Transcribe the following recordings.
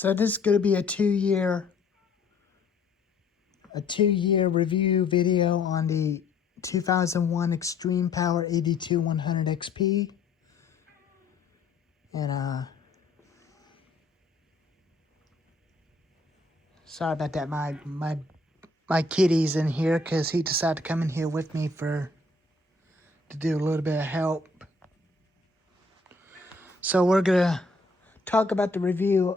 So this is going to be a two-year review video on the 2001 Extreme Power 82100 XP. And sorry about that. My kitty's in here because he decided to come in here with me to do a little bit of help. So we're gonna talk about the review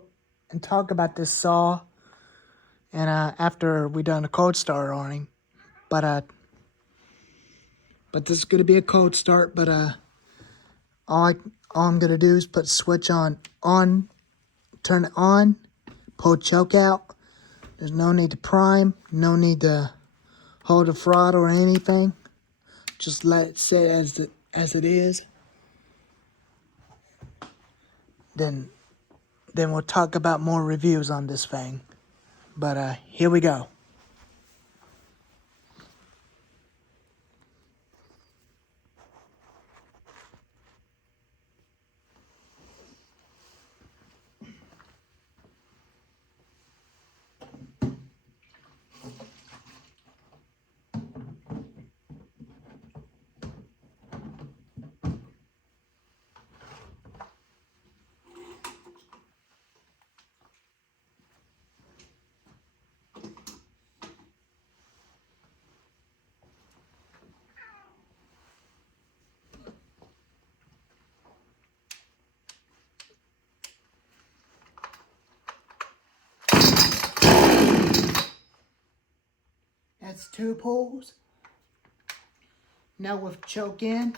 and talk about this saw, and after we done a cold start on him, but this is gonna be a cold start. But all I'm gonna do is put switch on, turn it on, pull choke out. There's no need to prime, no need to hold the throttle or anything. Just let it sit as it is. Then we'll talk about more reviews on this thing. But here we go. That's 2 pulls. Now with choke in.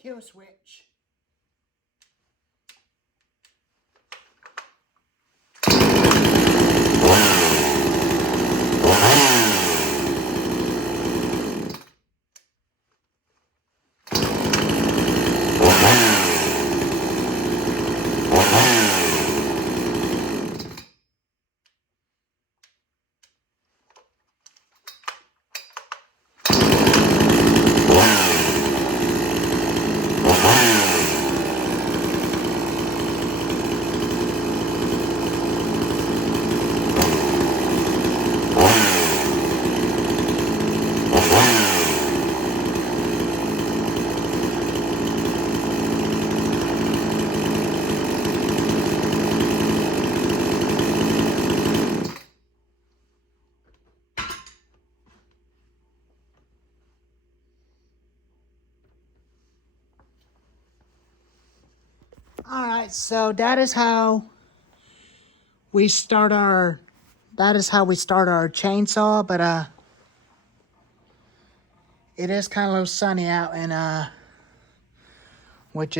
Kill switch. Alright, so that is how we start our chainsaw, but it is kind of a little sunny out, and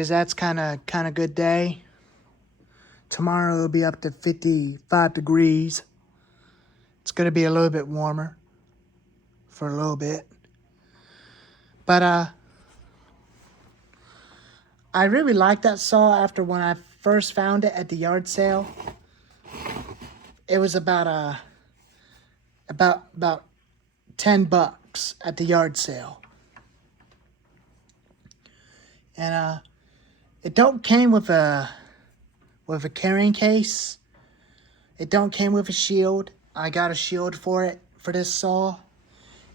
that's kind of good day. Tomorrow it'll be up to 55 degrees. It's going to be a little bit warmer for a little bit. But I really like that saw. After when I first found it at the yard sale, it was about $10 at the yard sale, and it don't came with a carrying case. It don't came with a shield. I got a shield for this saw.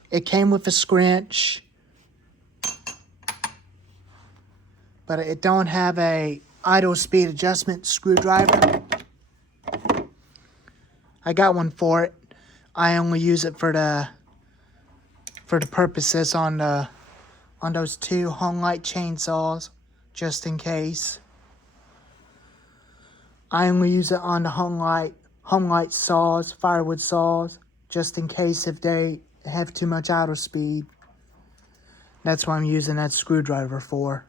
It came with a scrunch, but it don't have a idle speed adjustment screwdriver. I got one for it. I only use it for the purposes on those 2 home light chainsaws, just in case. I only use it on the home light saws, firewood saws, just in case if they have too much idle speed. That's what I'm using that screwdriver for.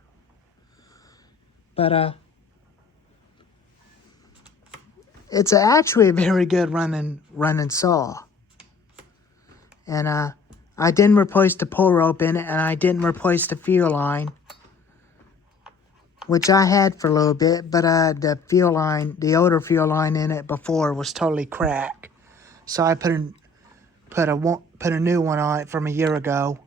But it's actually a very good running saw. And I didn't replace the pull rope in it, and I didn't replace the fuel line, which I had for a little bit, but the fuel line, the older fuel line in it before was totally cracked. So I put a new one on it from a year ago.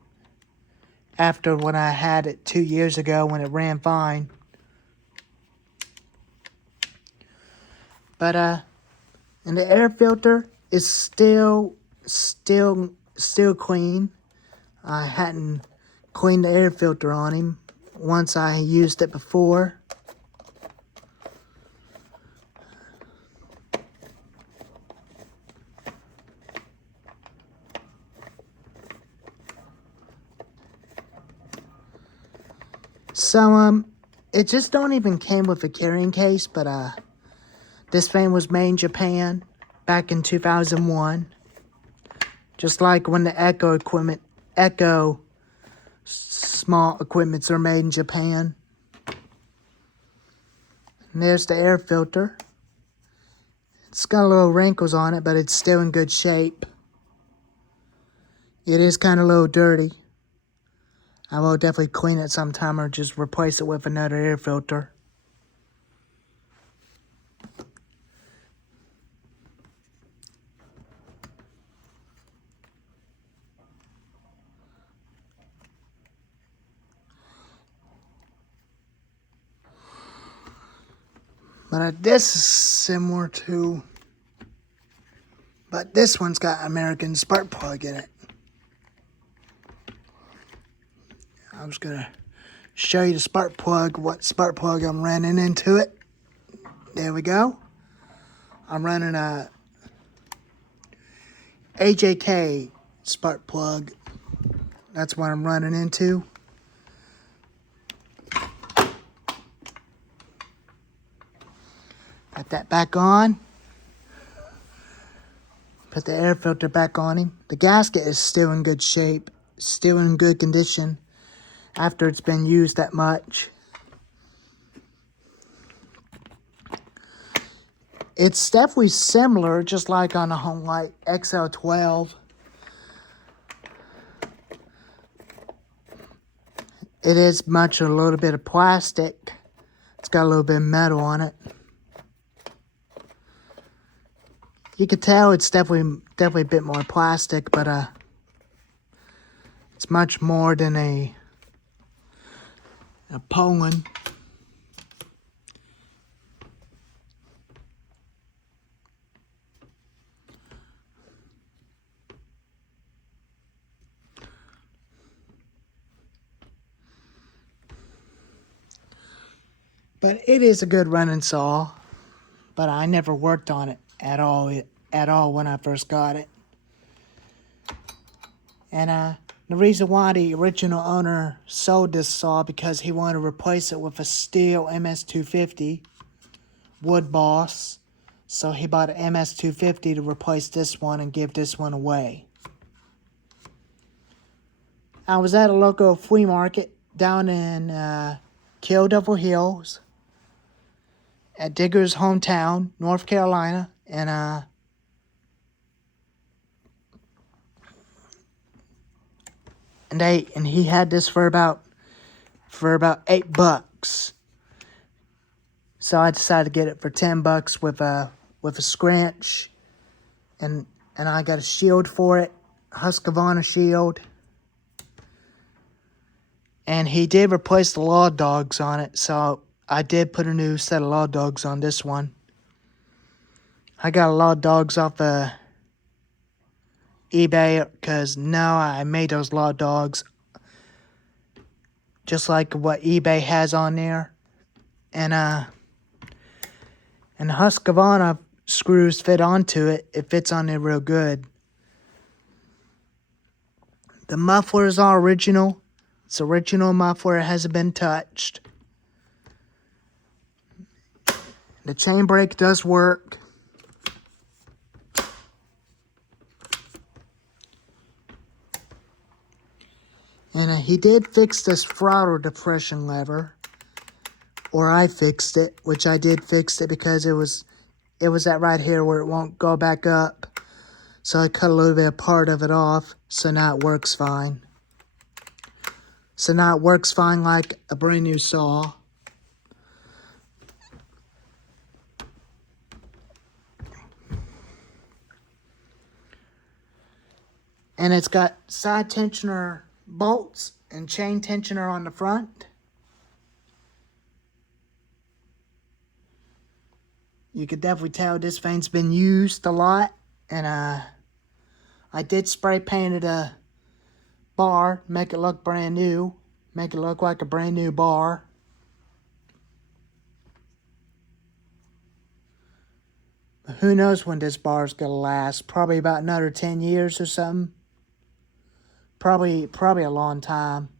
After when I had it 2 years ago when it ran fine. But and the air filter is still clean. I hadn't cleaned the air filter on him once I used it before. So it just don't even came with a carrying case, but this fan was made in Japan back in 2001. Just like when the Echo small equipments are made in Japan. And there's the air filter. It's got a little wrinkles on it, but it's still in good shape. It is kind of a little dirty. I will definitely clean it sometime or just replace it with another air filter. But this is similar to, but this one's got American spark plug in it. I was going to show you the spark plug, what spark plug I'm running into it. There we go. I'm running a AJK spark plug. That's what I'm running into. Got that back on. Put the air filter back on him. The gasket is still in good shape, still in good condition after it's been used that much. It's definitely similar, just like on a Homelight XL12. It is much a little bit of plastic. It's got a little bit of metal on it. You could tell it's definitely a bit more plastic, but it's much more than a Poland. But it is a good running saw, but I never worked on it at all when I first got it. And the reason why the original owner sold this saw because he wanted to replace it with a steel MS250 wood boss. So he bought an MS250 to replace this one and give this one away. I was at a local flea market down in Kill Devil Hills at Digger's hometown, North Carolina, and he had this for about $8. So I decided to get it for $10 with a scratch, and I got a shield for it, Husqvarna shield. And he did replace the law dogs on it, so I did put a new set of law dogs on this one. I got a law dogs off eBay because now I made those law dogs just like what eBay has on there. And the Husqvarna screws fit onto it. It fits on there real good. The muffler is all original. It's original muffler. It hasn't been touched. The chain brake does work. And he did fix this throttle depression lever. Or I fixed it, which I did fix it because it was that right here where it won't go back up. So I cut a little bit of part of it off, so now it works fine. So now it works fine like a brand new saw. And it's got side tensioner bolts and chain tensioner on the front. You could definitely tell this thing's been used a lot. And I did spray painted a bar, make it look brand new. Make it look like a brand new bar. But who knows when this bar is going to last. Probably about another 10 years or something. Probably a long time.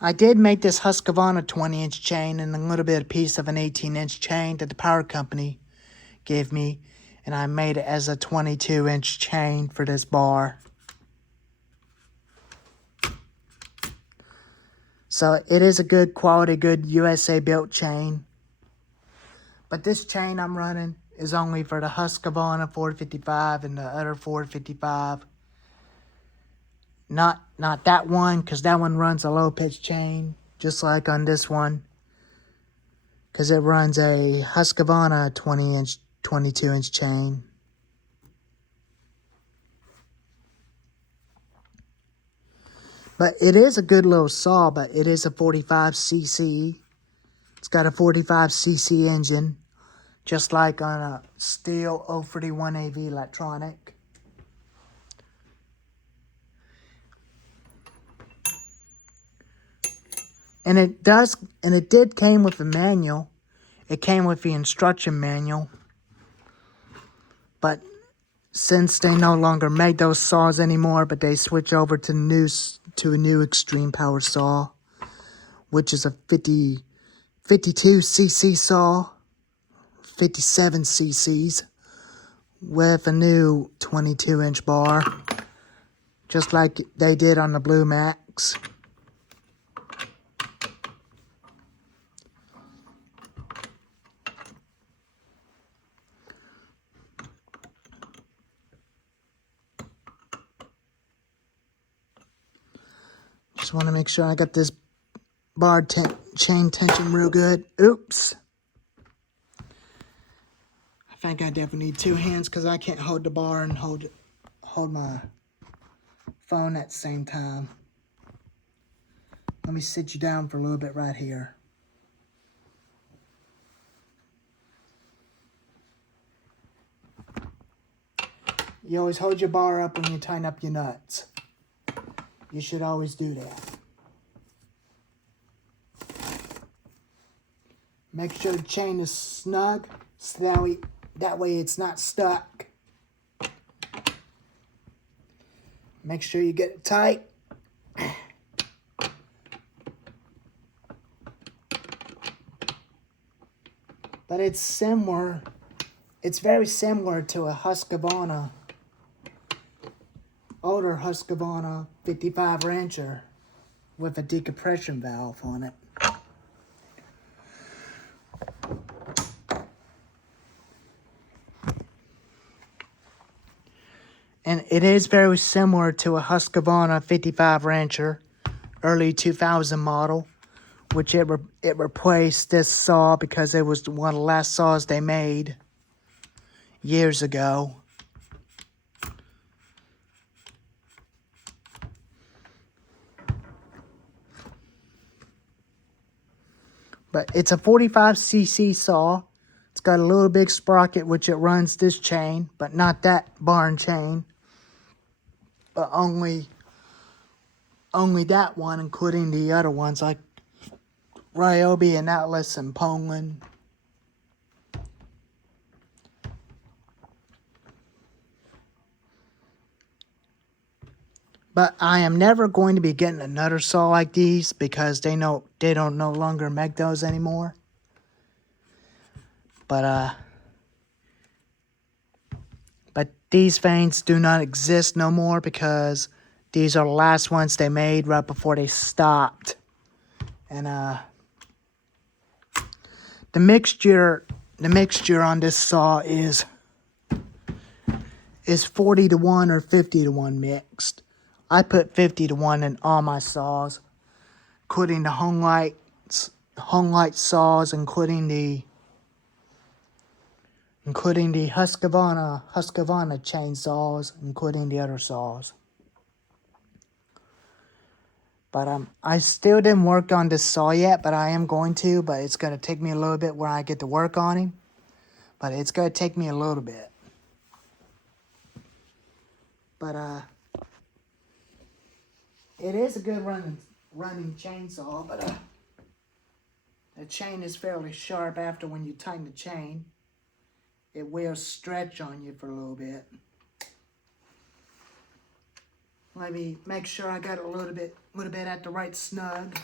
I did make this Husqvarna 20-inch chain and a little bit of piece of an 18-inch chain that the power company gave me. And I made it as a 22-inch chain for this bar. So it is a good quality, good USA built chain. But this chain I'm running is only for the Husqvarna 455 and the other 455. Not that one, because that one runs a low pitch chain, just like on this one. Because it runs a Husqvarna 20-inch, 22-inch chain. But it is a good little saw, but it is a 45cc. It's got a 45cc engine, just like on a Steel 031AV electronic. And it did came with a manual. It came with the instruction manual. But since they no longer make those saws anymore, but they switch over to a new extreme power saw, which is a 52cc saw, 57 cc's, with a new 22-inch bar, just like they did on the Blue Max. Just want to make sure I got this bar chain tension real good. Oops. I think I definitely need two hands because I can't hold the bar and hold my phone at the same time. Let me sit you down for a little bit right here. You always hold your bar up when you tighten up your nuts. You should always do that. Make sure the chain is snug so that way it's not stuck. Make sure you get it tight. But it's similar. It's very similar to a Husqvarna, older Husqvarna 55 Rancher with a decompression valve on it. And it is very similar to a Husqvarna 55 Rancher, early 2000 model, which it replaced this saw because it was one of the last saws they made years ago. But it's a 45cc saw. It's got a little big sprocket which it runs this chain, but not that barn chain. But only that one, including the other ones like Ryobi and Atlas and Poland. But I am never going to be getting another saw like these because they don't no longer make those anymore. But these vanes do not exist no more because these are the last ones they made right before they stopped. And the mixture on this saw is 40-1 or 50-1 mixed. I put 50-1 in all my saws, including the hung light saws, including the Husqvarna chainsaws, including the other saws. But I still didn't work on this saw yet, but I am going to. But it's going to take me a little bit when I get to work on him. But it's going to take me a little bit. But it is a good running chainsaw. But the chain is fairly sharp after when you tighten the chain. It will stretch on you for a little bit. Let me make sure I got a little bit at the right snug.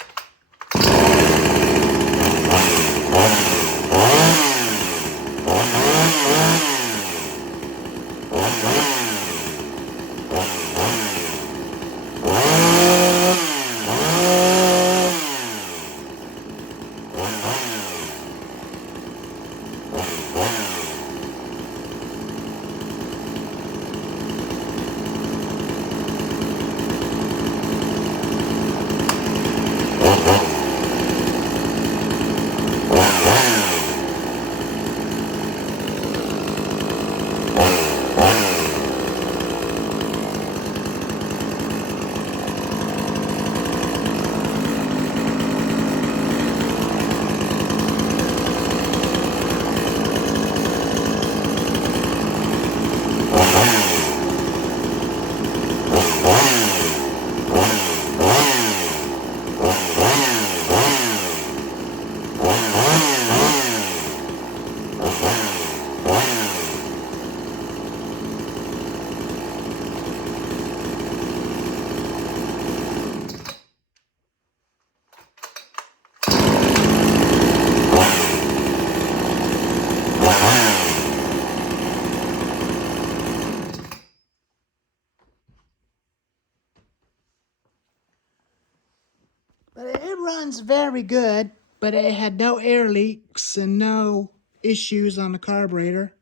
But it runs very good, but it had no air leaks and no issues on the carburetor.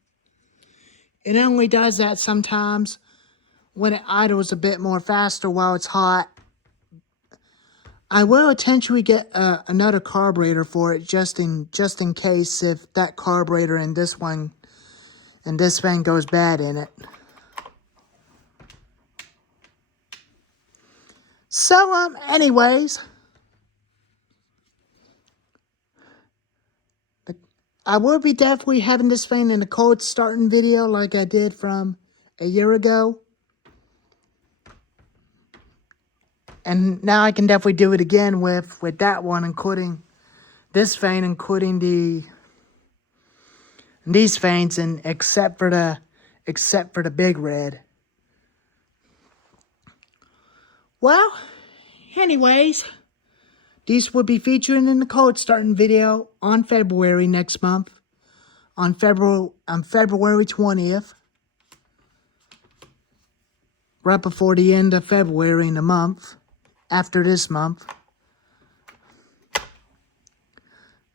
It only does that sometimes when it idles a bit more faster while it's hot. I will potentially get another carburetor for it just in case if that carburetor in this thing goes bad in it. So anyways, I will be definitely having this thing in a cold starting video like I did from a year ago. And now I can definitely do it again with that one, including this vane, including these vanes, and except for the big red. Well, anyways, these will be featuring in the cold starting video on February next month, on February 20th, right before the end of February in the month, after this month.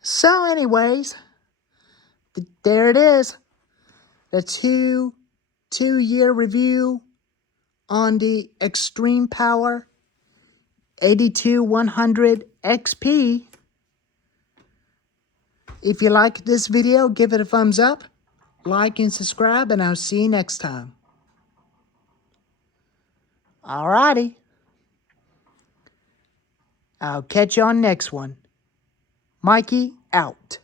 So anyways, there it is, the two-year review on the Extreme Power 82100 XP. If you like this video, give it a thumbs up, like and subscribe, and I'll see you next time. Alrighty. I'll catch you on next one. Mikey out.